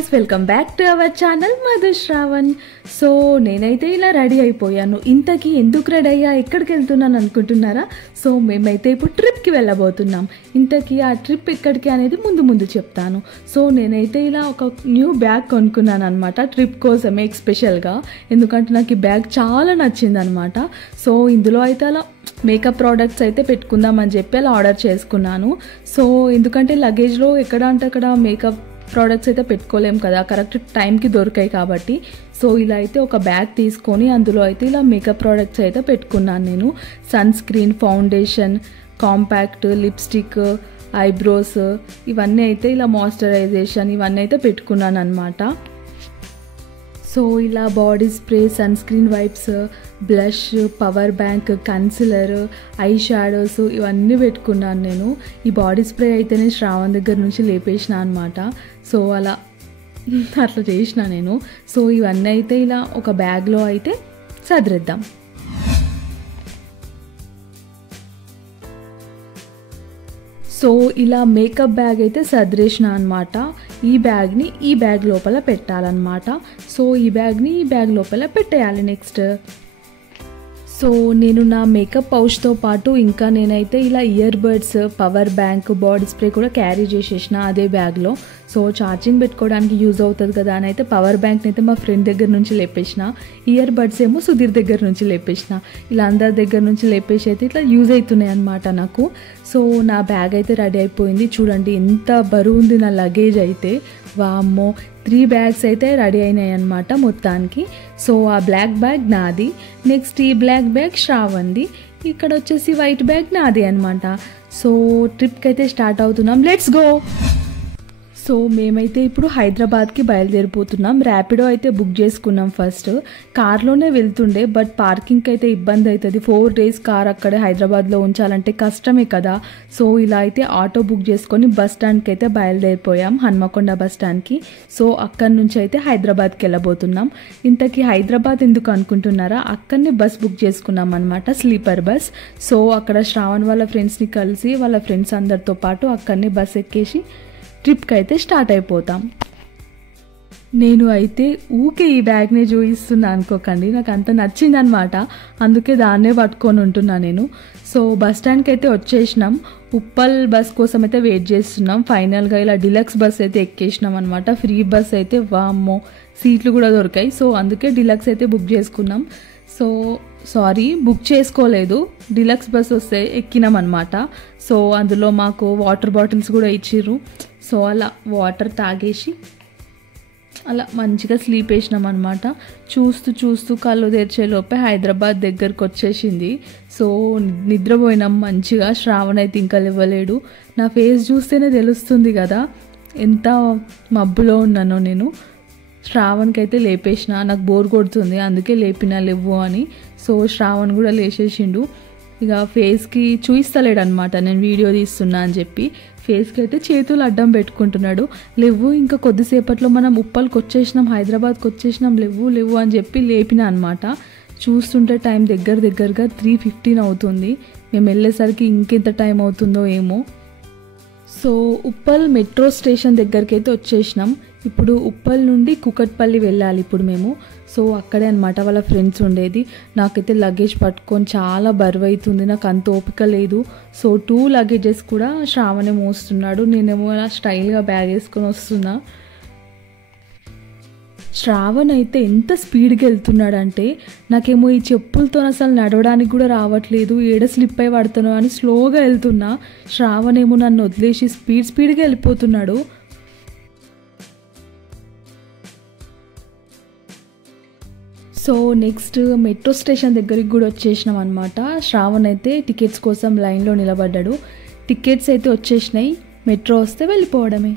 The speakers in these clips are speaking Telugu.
guys, welcome back to our channel Madhu Shravan. So నేనైతే ఇలా రెడీ అయిపోయాను. ఇంతకీ ఎందుకు రెడీ అయ్యా, ఎక్కడికి వెళ్తున్నాను అనుకుంటున్నారా? సో మేమైతే ఇప్పుడు ట్రిప్కి వెళ్ళబోతున్నాం. ఇంతకీ ఆ ట్రిప్ ఎక్కడికి అనేది ముందు చెప్తాను. సో నేనైతే ఇలా ఒక న్యూ బ్యాగ్ కొనుక్కున్నాను అనమాట, ట్రిప్ కోసమే ఎస్పెషల్గా. ఎందుకంటే నాకు ఈ బ్యాగ్ చాలా నచ్చింది అనమాట. సో ఇందులో అయితే అలా మేకప్ ప్రోడక్ట్స్ అయితే పెట్టుకుందామని చెప్పి అలా ఆర్డర్ చేసుకున్నాను. సో ఎందుకంటే లగేజ్లో ఎక్కడ అంటే అక్కడ మేకప్ ప్రోడక్ట్స్ అయితే పెట్టుకోలేం కదా, కరెక్ట్ టైంకి దొరికాయి కాబట్టి. సో ఇలా అయితే ఒక బ్యాగ్ తీసుకొని అందులో అయితే ఇలా మేకప్ ప్రోడక్ట్స్ అయితే పెట్టుకున్నాను నేను. Sunscreen, foundation, compact, lipstick, eyebrows, ఇవన్నీ అయితే ఇలా మాయిశ్చరైజేషన్ ఇవన్నీ అయితే పెట్టుకున్నాను అనమాట. సో ఇలా body spray, sunscreen wipes, blush, power bank, concealer, eyeshadows ఇవన్నీ పెట్టుకున్నాను నేను. ఈ బాడీ స్ప్రే అయితే నేను శ్రావణ్ దగ్గర నుంచి లేపేసిన అనమాట. సో అట్లా చేసిన నేను. సో ఇవన్నీ అయితే ఇలా ఒక బ్యాగ్లో అయితే సదిరిద్దాం. సో ఇలా మేకప్ బ్యాగ్ అయితే సదిరేసిన అనమాట. ఈ బ్యాగ్ని ఈ బ్యాగ్ లోపల పెట్టాలన్నమాట. సో ఈ బ్యాగ్ని ఈ బ్యాగ్ లోపల పెట్టేయాలి. నెక్స్ట్ సో నేను నా మేకప్ పౌచ్తో పాటు ఇంకా నేనైతే ఇలా ear buds, power bank, body spray కూడా క్యారీ చేసేసిన అదే బ్యాగ్లో. సో ఛార్జింగ్ పెట్టుకోవడానికి యూజ్ అవుతుంది కదా అని అయితే పవర్ బ్యాంక్ని అయితే మా ఫ్రెండ్ దగ్గర నుంచి లేపేసిన, ఇయర్ బడ్స్ ఏమో సుధీర్ దగ్గర నుంచి లేపేసిన. ఇలా అందరి దగ్గర నుంచి లేపేసి అయితే ఇట్లా యూజ్ అవుతున్నాయి అన్నమాట నాకు. సో నా బ్యాగ్ అయితే రెడీ అయిపోయింది. చూడండి ఎంత బరువు ఉంది నా లగేజ్ అయితే, వామ్మో 3 బ్యాగ్స్ అయితే రెడీ అయినాయి అన్నమాట మొత్తానికి. సో ఆ బ్లాక్ బ్యాగ్ నాది, నెక్స్ట్ ఈ బ్లాక్ బ్యాగ్ శ్రావణ్ది, ఇక్కడ వచ్చేసి వైట్ బ్యాగ్ నాది అనమాట. సో ట్రిప్కి అయితే స్టార్ట్ అవుతున్నాం, లెట్స్ గో. సో మేమైతే ఇప్పుడు హైదరాబాద్కి బయలుదేరిపోతున్నాం. ర్యాపిడో అయితే బుక్ చేసుకున్నాం. ఫస్ట్ కార్లోనే వెళ్తుండే, బట్ పార్కింగ్కి అయితే ఇబ్బంది అవుతుంది. 4 days కార్ అక్కడే హైదరాబాద్లో ఉంచాలంటే కష్టమే కదా. సో ఇలా అయితే ఆటో బుక్ చేసుకొని బస్ స్టాండ్కి అయితే బయలుదేరిపోయాం, హన్మకొండ బస్ స్టాండ్కి. సో అక్కడి నుంచి అయితే హైదరాబాద్కి వెళ్ళబోతున్నాం. ఇంతకీ హైదరాబాద్ ఎందుకు అనుకుంటున్నారా, అక్కడనే బస్ బుక్ చేసుకున్నాం అనమాట, స్లీపర్ బస్. సో అక్కడ శ్రావణ్ వాళ్ళ ఫ్రెండ్స్ని కలిసి వాళ్ళ ఫ్రెండ్స్ అందరితో పాటు అక్కడనే బస్ ఎక్కేసి ట్రిప్కి అయితే స్టార్ట్ అయిపోతాం. నేను అయితే ఊకే ఈ బ్యాగ్నే చూపిస్తున్నా అనుకోకండి, నాకు అంత నచ్చిందనమాట, అందుకే దాన్నే పట్టుకొని ఉంటున్నా నేను. సో బస్ స్టాండ్కి అయితే వచ్చేసినాం. ఉప్పల్ బస్ కోసం అయితే వెయిట్ చేస్తున్నాం. ఫైనల్గా ఇలా డిలక్స్ బస్ అయితే ఎక్కేసినాం అనమాట. ఫ్రీ బస్ అయితే వామ్మో సీట్లు కూడా దొరికాయి. సో అందుకే డిలక్స్ అయితే బుక్ చేసుకున్నాం. సో బుక్ చేసుకోలేదు, డిలక్స్ బస్ వస్తే ఎక్కినాం అనమాట. సో అందులో మాకు వాటర్ బాటిల్స్ కూడా ఇచ్చిర్రు. సో అలా వాటర్ తాగేసి అలా మంచిగా స్లీప్ వేసినాం అనమాట. చూస్తూ కళ్ళు తెరిచేలోపే హైదరాబాద్ దగ్గరకు వచ్చేసింది. సో నిద్రపోయినాం మంచిగా. శ్రావణ్ అయితే ఇంకా లేవలేడు. నా ఫేస్ చూస్తేనే తెలుస్తుంది కదా ఎంత మబ్బులో ఉన్నానో నేను. శ్రావణ్కి అయితే లేపేసిన, నాకు బోర్ కొడుతుంది అందుకే లేపినా లేవు అని. సో శ్రావణ్ కూడా లేచేసిండు. ఇక ఫేస్కి చూయిస్తలేడు అనమాట, నేను వీడియో తీస్తున్నా అని చెప్పి. ఫేస్కి అయితే చేతులు అడ్డం పెట్టుకుంటున్నాడు. లేవు ఇంకా కొద్దిసేపట్లో మనం ఉప్పల్కి వచ్చేసినాం, హైదరాబాద్కి వచ్చేసినాం, లేవు అని చెప్పి లేపిన అనమాట. చూస్తుంటే టైం దగ్గరగా 3:15 అవుతుంది. మేము వెళ్ళేసరికి ఇంకెంత టైం అవుతుందో ఏమో. సో ఉప్పల్ మెట్రో స్టేషన్ దగ్గరికి అయితే వచ్చేసినాం. ఇప్పుడు ఉప్పల్ నుండి కుకట్పల్లి వెళ్ళాలి ఇప్పుడు మేము. సో అక్కడే అనమాట వాళ్ళ ఫ్రెండ్స్ ఉండేది. నాకైతే లగేజ్ పట్టుకొని చాలా బరువు అవుతుంది, నాకు అంత ఓపిక లేదు. సో 2 లగేజెస్ కూడా శ్రావణే మోస్తున్నాడు, నేనేమో అలా స్టైల్గా బ్యాగ్ వేసుకొని వస్తున్నా. శ్రావణ్ అయితే ఎంత స్పీడ్గా వెళ్తున్నాడంటే నాకేమో ఈ చెప్పులతో అసలు నడవడానికి కూడా రావట్లేదు, ఏడ స్లిప్ అయి పడుతున్నావు అని స్లోగా వెళ్తున్నా. శ్రావణ్ ఏమో నన్ను వదిలేసి స్పీడ్గా వెళ్ళిపోతున్నాడు. సో నెక్స్ట్ మెట్రో స్టేషన్ దగ్గరికి కూడా వచ్చేసినాం అనమాట. శ్రావణ్ అయితే టికెట్స్ కోసం లైన్లో నిలబడ్డాడు. టికెట్స్ అయితే వచ్చేసినాయి, మెట్రో వస్తే వెళ్ళిపోవడమే.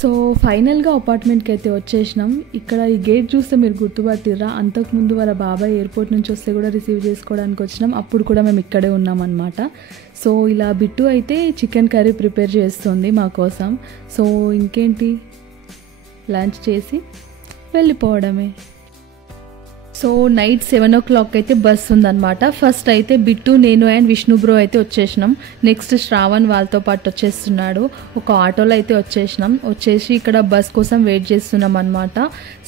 సో ఫైనల్గా అపార్ట్మెంట్కి అయితే వచ్చేసినాం. ఇక్కడ ఈ గేట్ చూస్తే మీరు గుర్తుపట్టిర్రా, అంతకుముందు వాళ్ళ బాబాయ్ ఎయిర్పోర్ట్ నుంచి వస్తే కూడా రిసీవ్ చేసుకోవడానికి వచ్చినాం, అప్పుడు కూడా మేము ఇక్కడే ఉన్నాం అనమాట. సో ఇలా బిట్టు అయితే చికెన్ కర్రీ ప్రిపేర్ చేస్తుంది మా కోసం. సో ఇంకేంటి, లంచ్ చేసి వెళ్ళిపోవడమే. సో నైట్ 7 o'clock అయితే బస్ ఉందన్నమాట. ఫస్ట్ అయితే బిట్టు, నేను అండ్ విష్ణు బ్రో అయితే వచ్చేసినాం. నెక్స్ట్ శ్రావణ్ వాళ్ళతో పాటు వచ్చేస్తున్నాడు. ఒక ఆటోలో అయితే వచ్చేసి ఇక్కడ బస్ కోసం వెయిట్ చేస్తున్నాం అనమాట.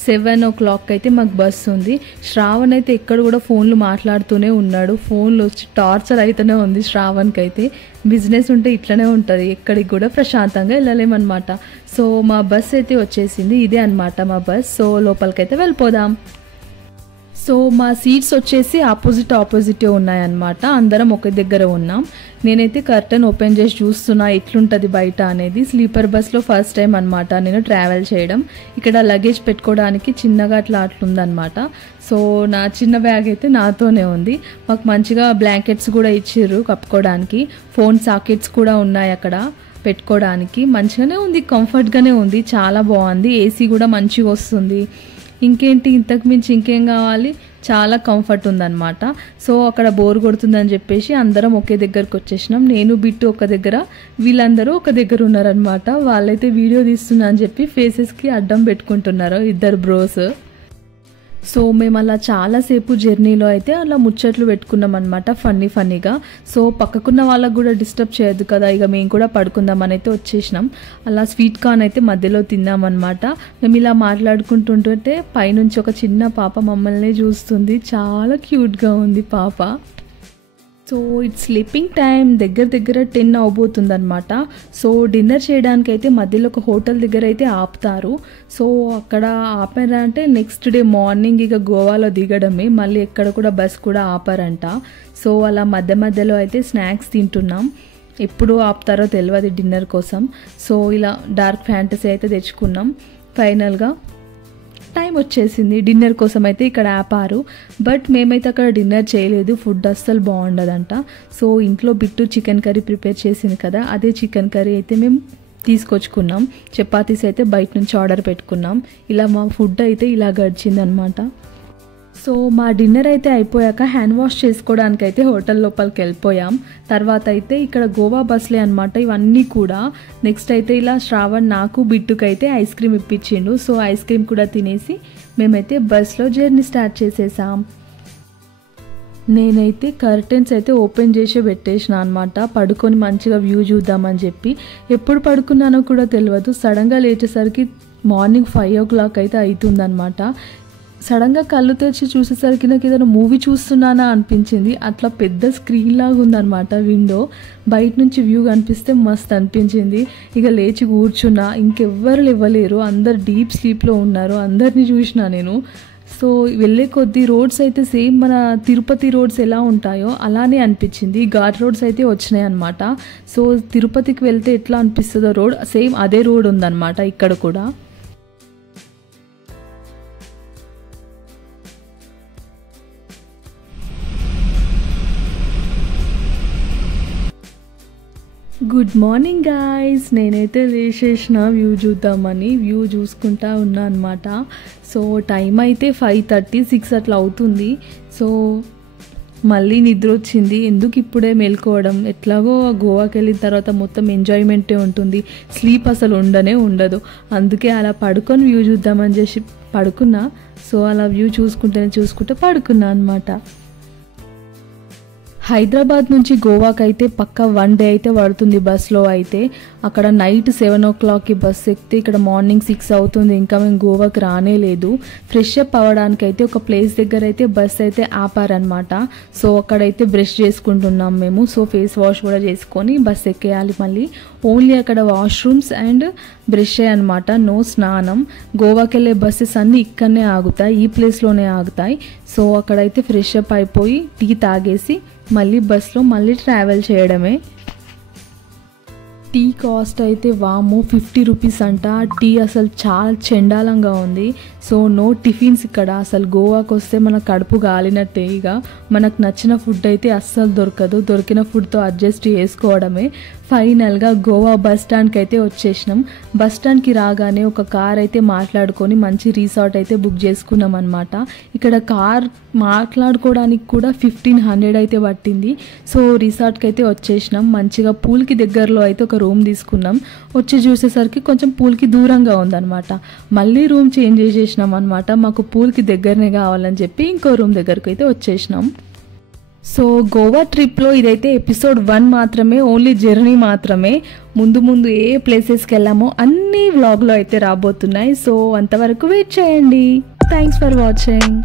7 o'clock అయితే మాకు బస్ ఉంది. శ్రావణ్ అయితే ఎక్కడ కూడా ఫోన్లు మాట్లాడుతూనే ఉన్నాడు. ఫోన్లు వచ్చి టార్చర్ అయితేనే ఉంది శ్రావణ్కి అయితే. బిజినెస్ ఉంటే ఇట్లనే ఉంటుంది, ఎక్కడికి కూడా ప్రశాంతంగా వెళ్ళలేమన్నమాట. సో మా బస్ అయితే వచ్చేసింది, ఇదే అనమాట మా బస్. సో లోపలికైతే వెళ్ళిపోదాం. సో మా సీట్స్ వచ్చేసి ఆపోజిటే ఉన్నాయన్నమాట. అందరం ఒక దగ్గర ఉన్నాం. నేనైతే కర్టన్ ఓపెన్ చేసి చూస్తున్నా ఎట్లుంటుంది బయట అనేది. స్లీపర్ బస్లో ఫస్ట్ టైం అనమాట నేను ట్రావెల్ చేయడం. ఇక్కడ లగేజ్ పెట్టుకోవడానికి చిన్నగా అట్లుందనమాట. సో నా చిన్న బ్యాగ్ అయితే నాతోనే ఉంది. మాకు మంచిగా బ్లాంకెట్స్ కూడా ఇచ్చిర్రు కప్పుకోవడానికి. ఫోన్ సాకెట్స్ కూడా ఉన్నాయి అక్కడ పెట్టుకోవడానికి. మంచిగానే ఉంది, కంఫర్ట్గానే ఉంది, చాలా బాగుంది. ఏసీ కూడా మంచిగా వస్తుంది. ఇంకేంటి, ఇంతకు మించి ఇంకేం కావాలి, చాలా కంఫర్ట్ ఉందన్నమాట. సో అక్కడ బోర్ కొడుతుందని చెప్పేసి అందరం ఒకే దగ్గరకు వచ్చేసినాం. నేను బిట్టు ఒక దగ్గర, వీళ్ళందరూ ఒక దగ్గర ఉన్నారనమాట. వాళ్ళైతే వీడియో తీస్తున్నా అని చెప్పి ఫేసెస్కి అడ్డం పెట్టుకుంటున్నారు, ఇద్దరు బ్రోస్. సో మేము అలా చాలాసేపు జర్నీలో అయితే అలా ముచ్చట్లు పెట్టుకున్నాం అనమాట, ఫన్నీగా. సో పక్కకున్న వాళ్ళకు కూడా డిస్టర్బ్ చేయొద్దు కదా, ఇక మేము కూడా పడుకుందామని అయితే వచ్చేసినాం. అలా స్వీట్ కార్న్ అయితే మధ్యలో తిన్నామన్నమాట. మేము ఇలా మాట్లాడుకుంటుంటే పైనుంచి ఒక చిన్న పాప మమ్మల్ని చూస్తుంది. చాలా క్యూట్గా ఉంది పాప. సో ఇట్స్ స్లీపింగ్ టైం, దగ్గర 10 అవబోతుంది అనమాట. సో డిన్నర్ చేయడానికి అయితే మధ్యలో ఒక హోటల్ దగ్గర అయితే ఆపుతారు. సో అక్కడ ఆపారంటే నెక్స్ట్ డే మార్నింగ్ ఇక గోవాలో దిగడమే, మళ్ళీ ఎక్కడ కూడా బస్ కూడా ఆపారంట. సో అలా మధ్యలో అయితే స్నాక్స్ తింటున్నాం. ఎప్పుడు ఆపుతారో తెలియదు డిన్నర్ కోసం. సో ఇలా డార్క్ ఫ్యాంటసీ అయితే తెచ్చుకున్నాం. ఫైనల్గా టైం వచ్చేసింది, డిన్నర్ కోసం అయితే ఇక్కడ ఆపారు. బట్ మేమైతే అక్కడ డిన్నర్ చేయలేదు, ఫుడ్ అస్సలు బాగుండదంట. సో ఇంట్లో బిట్టు చికెన్ కర్రీ ప్రిపేర్ చేసింది కదా, అదే చికెన్ కర్రీ అయితే మేము తీసుకొచ్చుకున్నాం. చపాతీస్ అయితే బయట నుంచి ఆర్డర్ పెట్టుకున్నాం. ఇలా మా ఫుడ్ అయితే ఇలా గడిచిందనమాట. సో మా డిన్నర్ అయితే అయిపోయాక హ్యాండ్ వాష్ చేసుకోవడానికి అయితే హోటల్ లోపలికి వెళ్ళిపోయాం. తర్వాత అయితే ఇక్కడ గోవా బస్లే అనమాట ఇవన్నీ కూడా. నెక్స్ట్ అయితే ఇలా శ్రావణ్ నాకు బిట్టుకు అయితే ఐస్ క్రీమ్ ఇప్పించిండు. సో ఐస్ క్రీమ్ కూడా తినేసి మేమైతే బస్లో జర్నీ స్టార్ట్ చేసేసాం. నేనైతే కర్టెన్స్ అయితే ఓపెన్ చేసి పెట్టేసిన అనమాట, పడుకొని మంచిగా వ్యూ చూద్దామని చెప్పి. ఎప్పుడు పడుకున్నానో కూడా తెలియదు. సడన్గా లేచేసరికి మార్నింగ్ 5 o'clock అయితే అవుతుందన్నమాట. సడన్గా కళ్ళు తెరిచి చూసేసరికి నాకు ఏదైనా మూవీ చూస్తున్నానా అనిపించింది. అట్లా పెద్ద స్క్రీన్ లాగా ఉందన్నమాట విండో. బయట నుంచి వ్యూ కనిపిస్తే మస్తు అనిపించింది. ఇక లేచి కూర్చున్నా, ఇంకెవ్వరు ఇవ్వలేరు, అందరు డీప్ స్లీప్లో ఉన్నారు. అందరినీ చూసినా నేను. సో వెళ్ళే కొద్దీ రోడ్స్ అయితే సేమ్ మన తిరుపతి రోడ్స్ ఎలా ఉంటాయో అలానే అనిపించింది. ఘాట్ రోడ్స్ అయితే వచ్చినాయి అనమాట. సో తిరుపతికి వెళ్తే ఎట్లా అనిపిస్తుందో రోడ్, సేమ్ అదే రోడ్ ఉందన్నమాట ఇక్కడ కూడా. గుడ్ మార్నింగ్ గాయ్స్, నేనైతే లేచేసిన వ్యూ చూద్దామని. వ్యూ చూసుకుంటా ఉన్నా అనమాట. సో టైం అయితే 5:30, 6 అట్లా అవుతుంది. సో మళ్ళీ నిద్ర వచ్చింది. ఎందుకు ఇప్పుడే మేల్కోవడం, ఎట్లాగో గోవాకి వెళ్ళిన తర్వాత మొత్తం ఎంజాయ్మెంటే ఉంటుంది, స్లీప్ అసలు ఉండదు. అందుకే అలా పడుకొని వ్యూ చూద్దామని చేసి పడుకున్నా. సో అలా వ్యూ చూసుకుంటే పడుకున్నా అనమాట. హైదరాబాద్ నుంచి గోవాకి అయితే పక్క 1 day అయితే పడుతుంది బస్లో అయితే. అక్కడ నైట్ 7 o'clockకి బస్ ఎక్కితే ఇక్కడ మార్నింగ్ 6 అవుతుంది. ఇంకా మేము గోవాకి రానే లేదు. ఫ్రెష్ అప్ అవ్వడానికి అయితే ఒక ప్లేస్ దగ్గర అయితే బస్ అయితే ఆపారనమాట. సో అక్కడైతే బ్రష్ చేసుకుంటున్నాం మేము. సో ఫేస్ వాష్ కూడా చేసుకొని బస్ ఎక్కేయాలి మళ్ళీ. ఓన్లీ అక్కడ వాష్రూమ్స్ అండ్ బ్రష్ అనమాట, నో స్నానం. గోవాకి వెళ్ళే బస్సెస్ అన్నీ ఇక్కడనే ఆగుతాయి, ఈ ప్లేస్లోనే ఆగుతాయి. సో అక్కడైతే ఫ్రెష్ అప్ అయిపోయి టీ తాగేసి మళ్ళీ బస్లో మళ్ళీ ట్రావెల్ చేయడమే. టీ కాస్ట్ అయితే వాము 50 రూపీస్ అంట. టీ అసలు చాలా చెండాలంగా ఉంది. సో నో టిఫిన్స్ ఇక్కడ. అసలు గోవాకి వస్తే మన కడుపు గాలినట్టే. ఇక మనకు నచ్చిన ఫుడ్ అయితే అస్సలు దొరకదు. దొరికిన ఫుడ్తో అడ్జస్ట్ చేసుకోవడమే. ఫైనల్గా గోవా బస్ స్టాండ్కి అయితే వచ్చేసినాం. బస్ స్టాండ్కి రాగానే ఒక కార్ అయితే మాట్లాడుకొని మంచి రిసార్ట్ అయితే బుక్ చేసుకున్నాం అనమాట. ఇక్కడ కార్ మాట్లాడుకోవడానికి కూడా 1500 అయితే పట్టింది. సో రిసార్ట్కి అయితే వచ్చేసినాం. మంచిగా పూల్కి దగ్గరలో అయితే ఒక రూమ్ తీసుకున్నాం. వచ్చి చూసేసరికి కొంచెం పూల్కి దూరంగా ఉందన్నమాట. మళ్ళీ రూమ్ చేంజ్ చేసేసినాం అనమాట. మాకు పూల్కి దగ్గరనే కావాలని చెప్పి ఇంకో రూమ్ దగ్గరకు అయితే వచ్చేసినాం. సో గోవా ట్రిప్లో ఇదైతే ఎపిసోడ్ 1 మాత్రమే, ఓన్లీ జర్నీ మాత్రమే. ముందు ఏ ప్లేసెస్కి వెళ్ళామో అన్ని వ్లాగ్లో అయితే రాబోతున్నాయి. సో అంతవరకు వెయిట్ చేయండి. Thanks for watching.